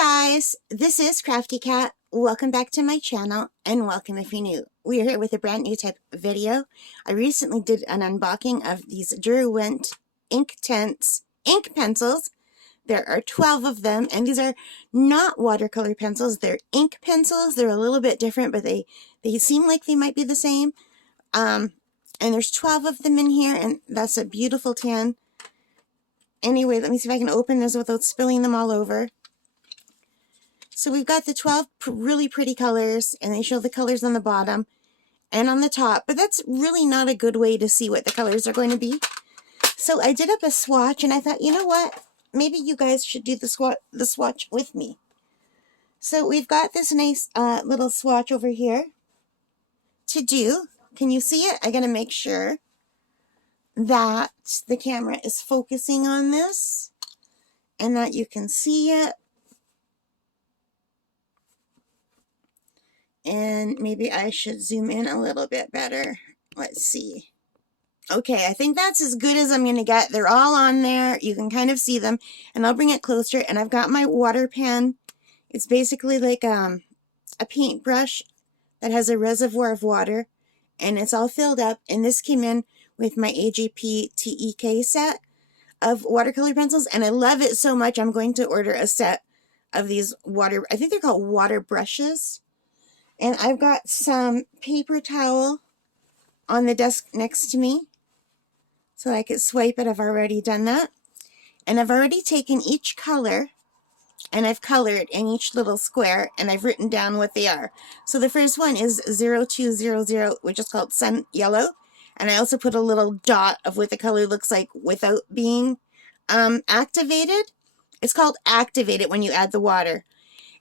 guys, this is Crafty Cat. Welcome back to my channel and welcome if you're new. We are here with a brand new type of video. I recently did an unboxing of these Derwent Inktense Ink Pencils. There are 12 of them, and these are not watercolor pencils. They're ink pencils. They're a little bit different, but they seem like they might be the same. And there's 12 of them in here, and that's a beautiful tan. Anyway, let me see if I can open this without spilling them all over. So we've got the 12 really pretty colors, and they show the colors on the bottom and on the top, but that's really not a good way to see what the colors are going to be. So I did up a swatch, and I thought, you know what? Maybe you guys should do the swatch with me. So we've got this nice little swatch over here to do. Can you see it? I gotta make sure that the camera is focusing on this and that you can see it. And maybe I should zoom in a little bit better. Let's see. Okay, I think that's as good as I'm going to get. They're all on there. You can kind of see them. And I'll bring it closer. And I've got my water pen. It's basically like a paintbrush that has a reservoir of water. And it's all filled up. And this came in with my AGP TEK set of watercolor pencils. And I love it so much, I'm going to order a set of these water, I think they're called water brushes. And I've got some paper towel on the desk next to me so I could swipe it. I've already done that. And I've already taken each color and I've colored in each little square and I've written down what they are. So the first one is 0200, which is called Sun Yellow. And I also put a little dot of what the color looks like without being activated. It's called activated when you add the water.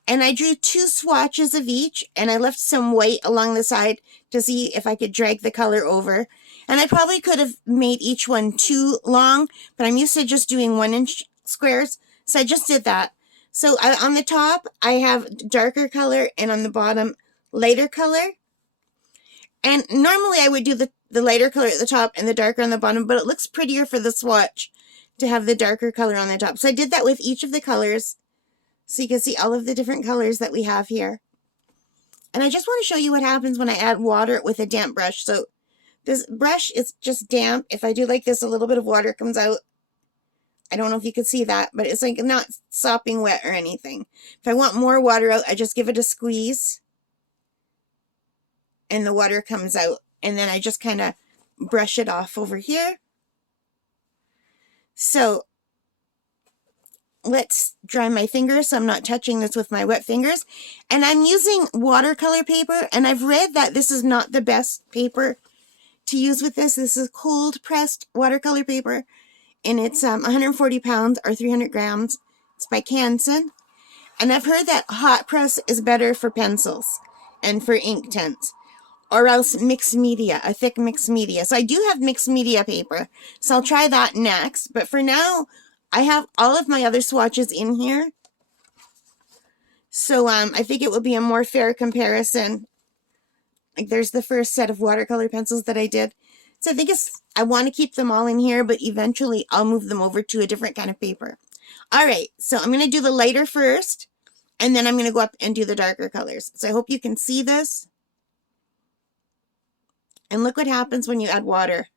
And I drew 2 swatches of each, and I left some white along the side to see if I could drag the color over. And I probably could have made each one too long, but I'm used to just doing 1-inch squares, so I just did that. So on the top, I have darker color, and on the bottom, lighter color. And normally I would do the lighter color at the top and the darker on the bottom, but it looks prettier for the swatch to have the darker color on the top. So I did that with each of the colors. So you can see all of the different colors that we have here. And I just want to show you what happens when I add water with a damp brush. So this brush is just damp. If I do like this, a little bit of water comes out. I don't know if you can see that, but it's like not sopping wet or anything. If I want more water out, I just give it a squeeze. And the water comes out. And then I just kind of brush it off over here. So let's dry my fingers so I'm not touching this with my wet fingers. And I'm using watercolor paper, and I've read that this is not the best paper to use with this. This is cold pressed watercolor paper, and it's 140 pounds or 300 grams. It's by Canson. And I've heard that hot press is better for pencils and for Inktense, or else mixed media, a thick mixed media. So I do have mixed media paper, so I'll try that next. But for now, I have all of my other swatches in here. So I think it will be a more fair comparison. Like there's the first set of watercolor pencils that I did. So I think I want to keep them all in here, but eventually I'll move them over to a different kind of paper. All right, so I'm going to do the lighter first, and then I'm going to go up and do the darker colors. So I hope you can see this. And look what happens when you add water.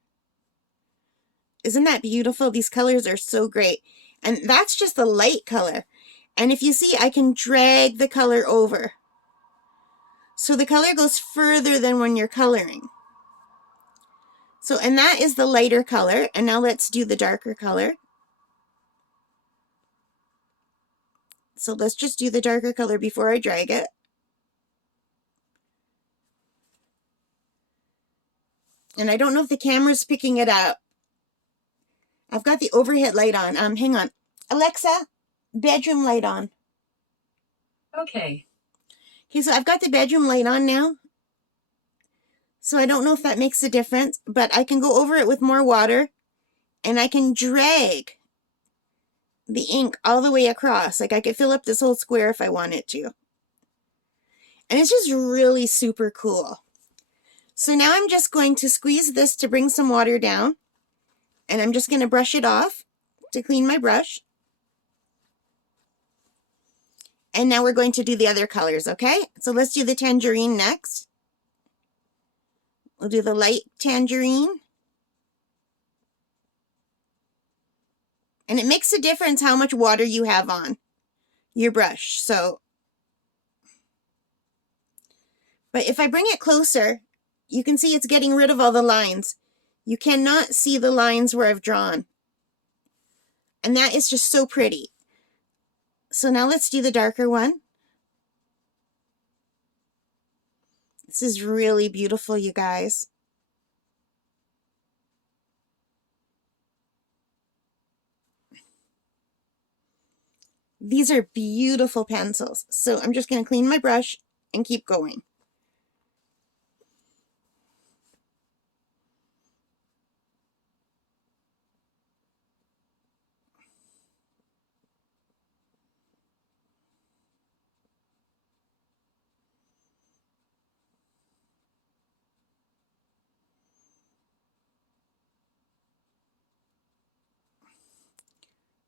Isn't that beautiful? These colors are so great. And that's just the light color. And if you see, I can drag the color over. So the color goes further than when you're coloring. So, and that is the lighter color. And now let's do the darker color. So let's just do the darker color before I drag it. And I don't know if the camera's picking it up. I've got the overhead light on. Hang on. Alexa, bedroom light on. Okay. Okay, so I've got the bedroom light on now. So I don't know if that makes a difference, but I can go over it with more water, and I can drag the ink all the way across. Like I could fill up this whole square if I wanted to. And it's just really super cool. So now I'm just going to squeeze this to bring some water down. And I'm just going to brush it off to clean my brush. And now we're going to do the other colors, okay? So let's do the tangerine next. We'll do the light tangerine. And it makes a difference how much water you have on your brush. So, but if I bring it closer, you can see it's getting rid of all the lines. You cannot see the lines where I've drawn. And that is just so pretty. So now let's do the darker one. This is really beautiful, you guys. These are beautiful pencils. So I'm just going to clean my brush and keep going.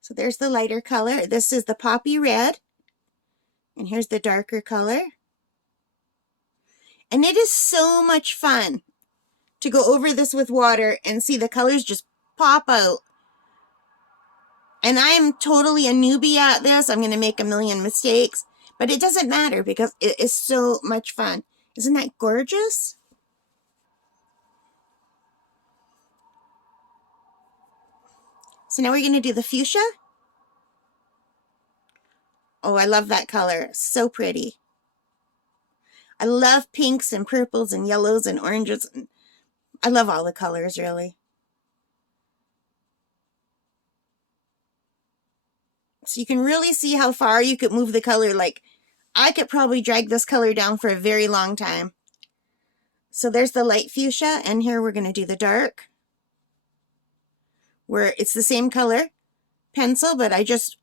So there's the lighter color. This is the poppy red. And here's the darker color. And it is so much fun to go over this with water and see the colors just pop out. And I am totally a newbie at this. I'm going to make a million mistakes. But it doesn't matter because it is so much fun. Isn't that gorgeous? So now we're going to do the fuchsia. Oh, I love that color. So pretty. I love pinks and purples and yellows and oranges. I love all the colors, really. So you can really see how far you could move the color. Like, I could probably drag this color down for a very long time. So there's the light fuchsia, and here we're going to do the dark, where it's the same color pencil, but I just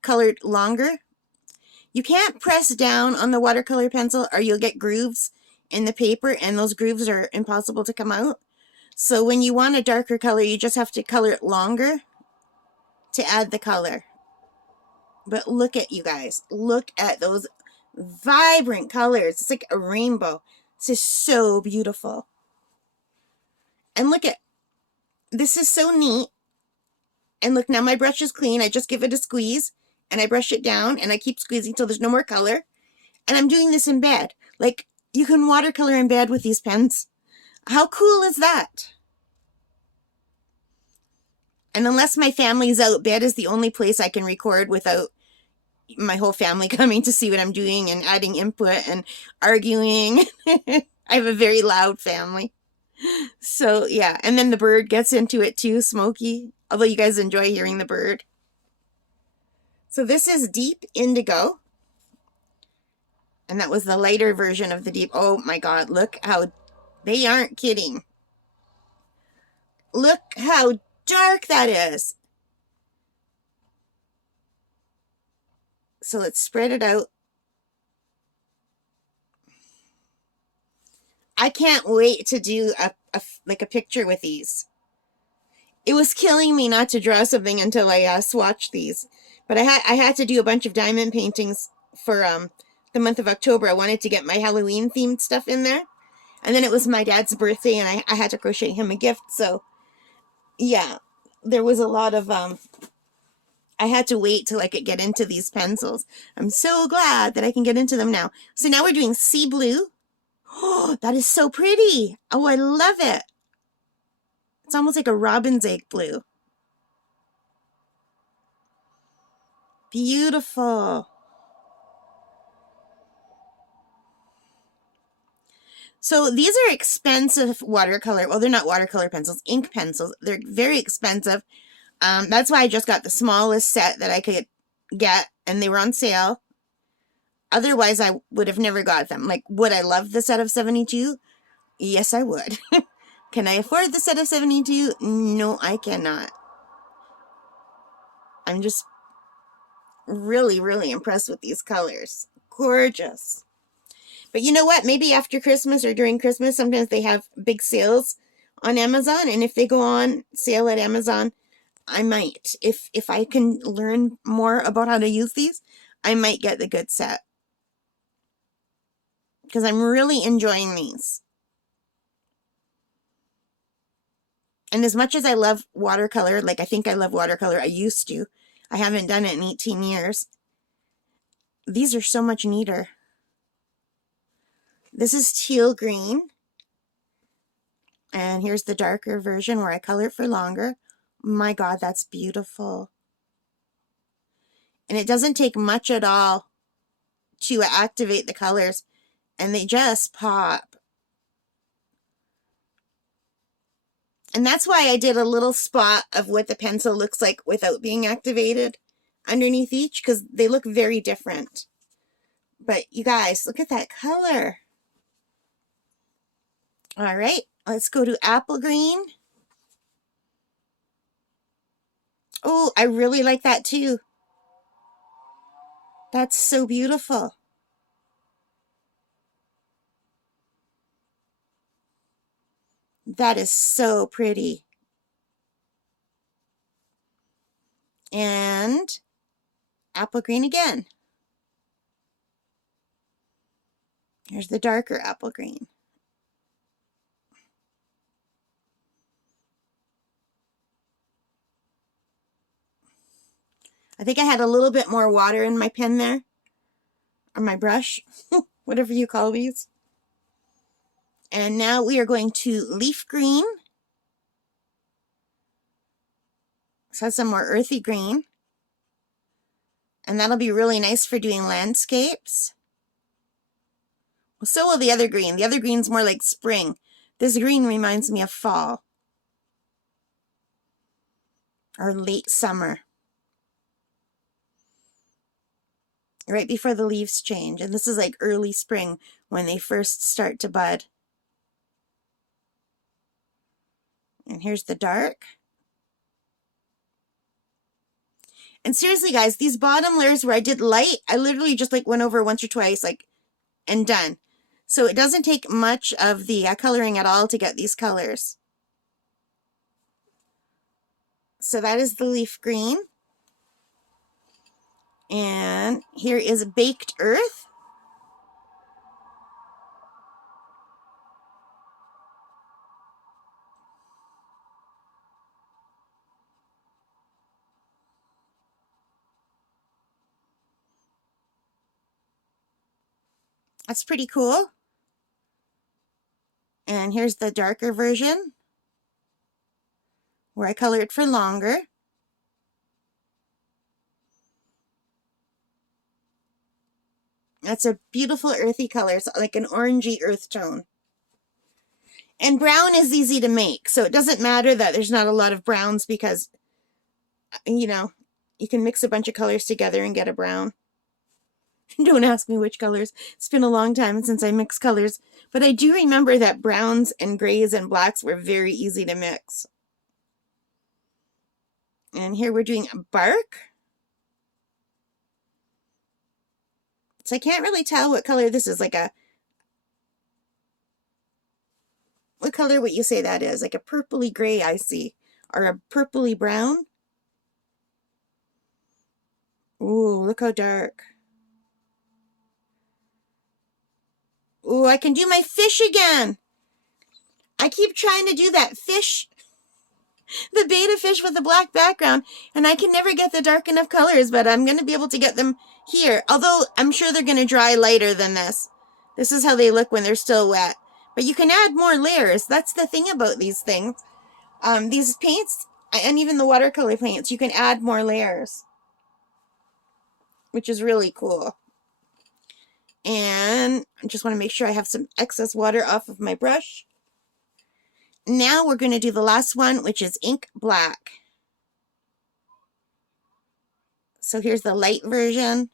colored longer. You can't press down on the watercolor pencil or you'll get grooves in the paper, and those grooves are impossible to come out. So when you want a darker color, you just have to color it longer to add the color. But look at you guys. Look at those vibrant colors. It's like a rainbow. This is so beautiful. And look at, this is so neat. And look, now my brush is clean. I just give it a squeeze and I brush it down and I keep squeezing till there's no more color. And I'm doing this in bed. Like, you can watercolor in bed with these pens. How cool is that? And unless my family's out, bed is the only place I can record without my whole family coming to see what I'm doing and adding input and arguing. I have a very loud family. So, yeah. And then the bird gets into it too, Smokey. Although you guys enjoy hearing the bird. So this is Deep Indigo. And that was the lighter version of the deep. Oh my God, look how, they aren't kidding. Look how dark that is. So let's spread it out. I can't wait to do like a picture with these. It was killing me not to draw something until I swatched these. But I had to do a bunch of diamond paintings for the month of October. I wanted to get my Halloween themed stuff in there. And then it was my dad's birthday and I had to crochet him a gift. So yeah, there was a lot of, I had to wait till I could get into these pencils. I'm so glad that I can get into them now. So now we're doing sea blue. Oh, that is so pretty. Oh, I love it. It's almost like a robin's egg blue. Beautiful. So these are expensive watercolor. Well, they're not watercolor pencils, ink pencils. They're very expensive. That's why I just got the smallest set that I could get, and they were on sale. Otherwise, I would have never got them. Like, would I love the set of 72? Yes, I would. Can I afford the set of 72? No, I cannot. I'm just really, really impressed with these colors. Gorgeous. But you know what? Maybe after Christmas or during Christmas, sometimes they have big sales on Amazon. And if they go on sale at Amazon, I might. If I can learn more about how to use these, I might get the good set. Because I'm really enjoying these. And as much as I love watercolor, like I think I love watercolor, I used to. I haven't done it in 18 years. These are so much neater. This is teal green. And here's the darker version where I color it for longer. My God, that's beautiful. And it doesn't take much at all to activate the colors. And they just pop. And that's why I did a little spot of what the pencil looks like without being activated underneath each, because they look very different. But you guys, look at that color. All right, let's go to apple green. Oh, I really like that too. That's so beautiful. That is so pretty. And apple green again. Here's the darker apple green. I think I had a little bit more water in my pen there, or my brush, whatever you call these. And now we are going to leaf green. This has some more earthy green. And that'll be really nice for doing landscapes. Well, so will the other green. The other green's more like spring. This green reminds me of fall. Or late summer. Right before the leaves change. And this is like early spring when they first start to bud. And here's the dark. And seriously, guys, these bottom layers where I did light, I literally just like went over once or twice, like, and done. So it doesn't take much of the coloring at all to get these colors. So that is the leaf green. And here is baked earth. That's pretty cool. And here's the darker version where I color it for longer. That's a beautiful earthy color. It's like an orangey earth tone. And brown is easy to make, so it doesn't matter that there's not a lot of browns because, you know, you can mix a bunch of colors together and get a brown. Don't ask me which colors. It's been a long time since I mixed colors, but I do remember that browns and grays and blacks were very easy to mix. And here we're doing bark. So I can't really tell what color this is, like a, what color would you say that is? Like a purpley gray I see, or a purpley brown. Ooh, look how dark. Ooh, I can do my fish again. I keep trying to do that fish, the betta fish with the black background, and I can never get the dark enough colors, but I'm going to be able to get them here. Although I'm sure they're going to dry lighter than this. This is how they look when they're still wet. But you can add more layers. That's the thing about these things. These paints, and even the watercolor paints, you can add more layers, which is really cool. And I just want to make sure I have some excess water off of my brush. Now we're going to do the last one, which is ink black. So here's the light version.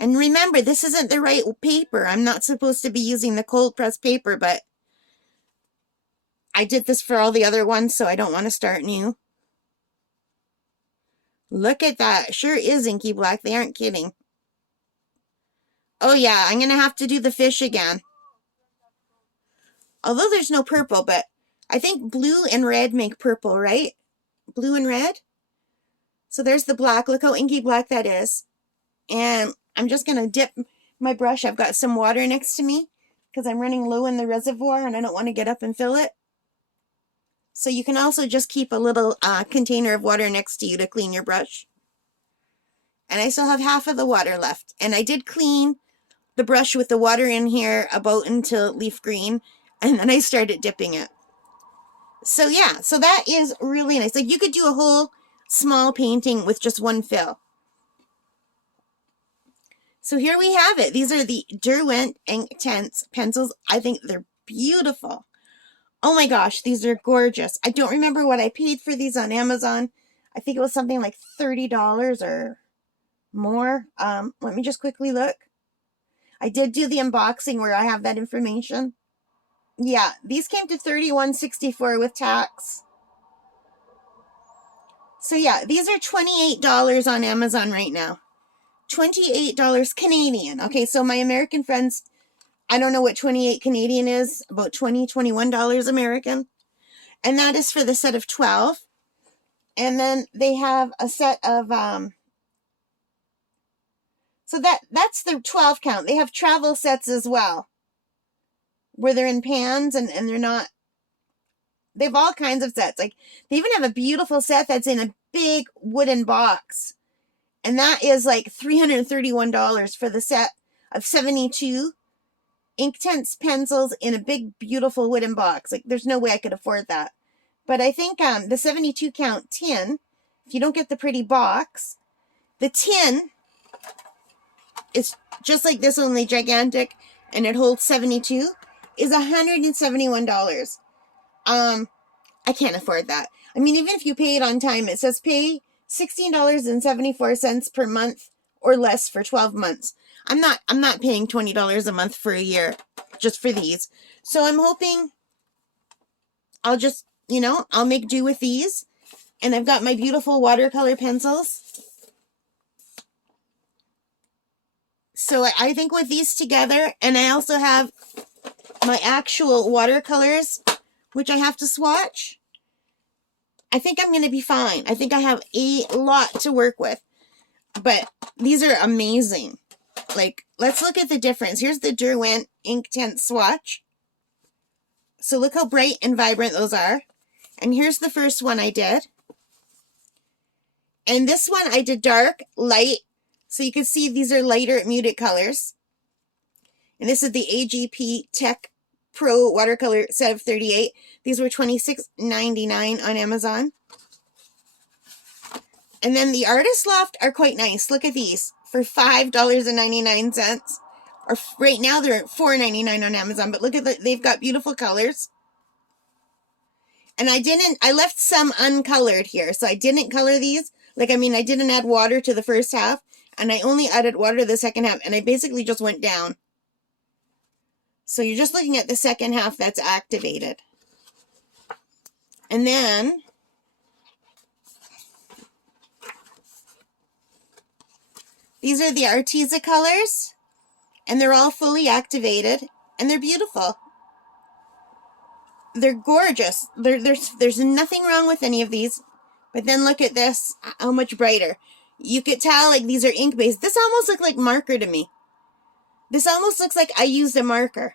And remember, this isn't the right paper. I'm not supposed to be using the cold press paper, but I did this for all the other ones, so I don't want to start new. Look at that. Sure is inky black. They aren't kidding. Oh yeah, I'm going to have to do the fish again. Although there's no purple, but I think blue and red make purple, right? Blue and red. So there's the black. Look how inky black that is. And I'm just going to dip my brush. I've got some water next to me because I'm running low in the reservoir and I don't want to get up and fill it. So you can also just keep a little container of water next to you to clean your brush. And I still have half of the water left. And I did clean the brush with the water in here about until leaf green. And then I started dipping it. So yeah, so that is really nice. Like you could do a whole small painting with just one fill. So here we have it. These are the Derwent Inktense pencils. I think they're beautiful. Oh my gosh, these are gorgeous. I don't remember what I paid for these on Amazon. I think it was something like $30 or more. Let me just quickly look. I did do the unboxing where I have that information. Yeah, these came to $31.64 with tax. So yeah, these are $28 on Amazon right now. $28 Canadian. Okay, so my American friends, I don't know what 28 Canadian is, about $20, $21 American. And that is for the set of 12. And then they have a set of, so that's the 12 count. They have travel sets as well, where they're in pans and they're not, they have all kinds of sets. Like, they even have a beautiful set that's in a big wooden box. And that is like $331 for the set of 72 Inktense pencils in a big, beautiful wooden box. Like, there's no way I could afford that. But I think the 72 count tin, if you don't get the pretty box, the tin is just like this, only gigantic, and it holds 72, is $171. I can't afford that. I mean, even if you pay it on time, it says pay $16.74 per month or less for 12 months. I'm not paying $20 a month for a year just for these. So I'm hoping I'll just, I'll make do with these. And I've got my beautiful watercolor pencils. So I think with these together, and I also have my actual watercolors, which I have to swatch, I think I'm going to be fine. I think I have a lot to work with. But these are amazing. Like, let's look at the difference. Here's the Derwent Inktense swatch. So look how bright and vibrant those are. And here's the first one I did. And this one I did dark, light. So you can see these are lighter muted colors. And this is the AGP Tech Pro watercolor set of 38. These were $26.99 on Amazon. And then the Artist Loft are quite nice. Look at these for $5.99. Or right now they're at $4.99 on Amazon. But look at they've got beautiful colors. And I left some uncolored here. So I didn't color these. Like, I didn't add water to the first half. And I only added water to the second half. And I basically just went down. So you're just looking at the second half that's activated. And then these are the Arteza colors. And they're all fully activated. And they're beautiful. They're gorgeous. There's nothing wrong with any of these. But then look at this, how much brighter. You could tell, like, these are ink-based. This almost looks like marker to me. This almost looks like I used a marker.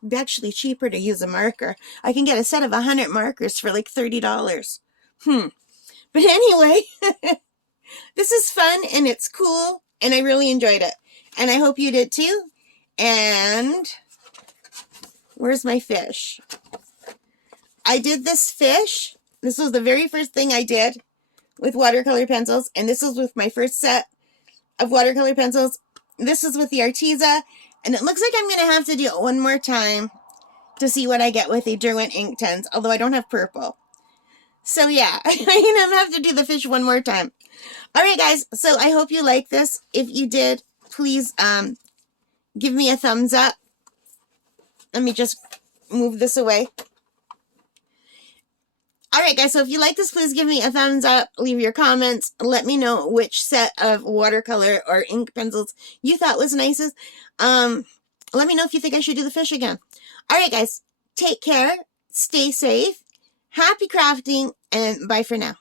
It'd be actually cheaper to use a marker. I can get a set of 100 markers for like $30. But anyway, this is fun and it's cool and I really enjoyed it. And I hope you did too. And where's my fish? I did this fish. This was the very first thing I did with watercolor pencils. And this is with my first set of watercolor pencils. This is with the Arteza. And it looks like I'm going to have to do it one more time to see what I get with the Derwent Inktense. Although I don't have purple. So yeah, I'm going to have to do the fish one more time. Alright guys, so I hope you like this. If you did, please give me a thumbs up. Let me just move this away. Alright guys, so if you like this, please give me a thumbs up, leave your comments, let me know which set of watercolor or ink pencils you thought was nicest. Let me know if you think I should do the fish again. Alright guys, take care, stay safe, happy crafting, and bye for now.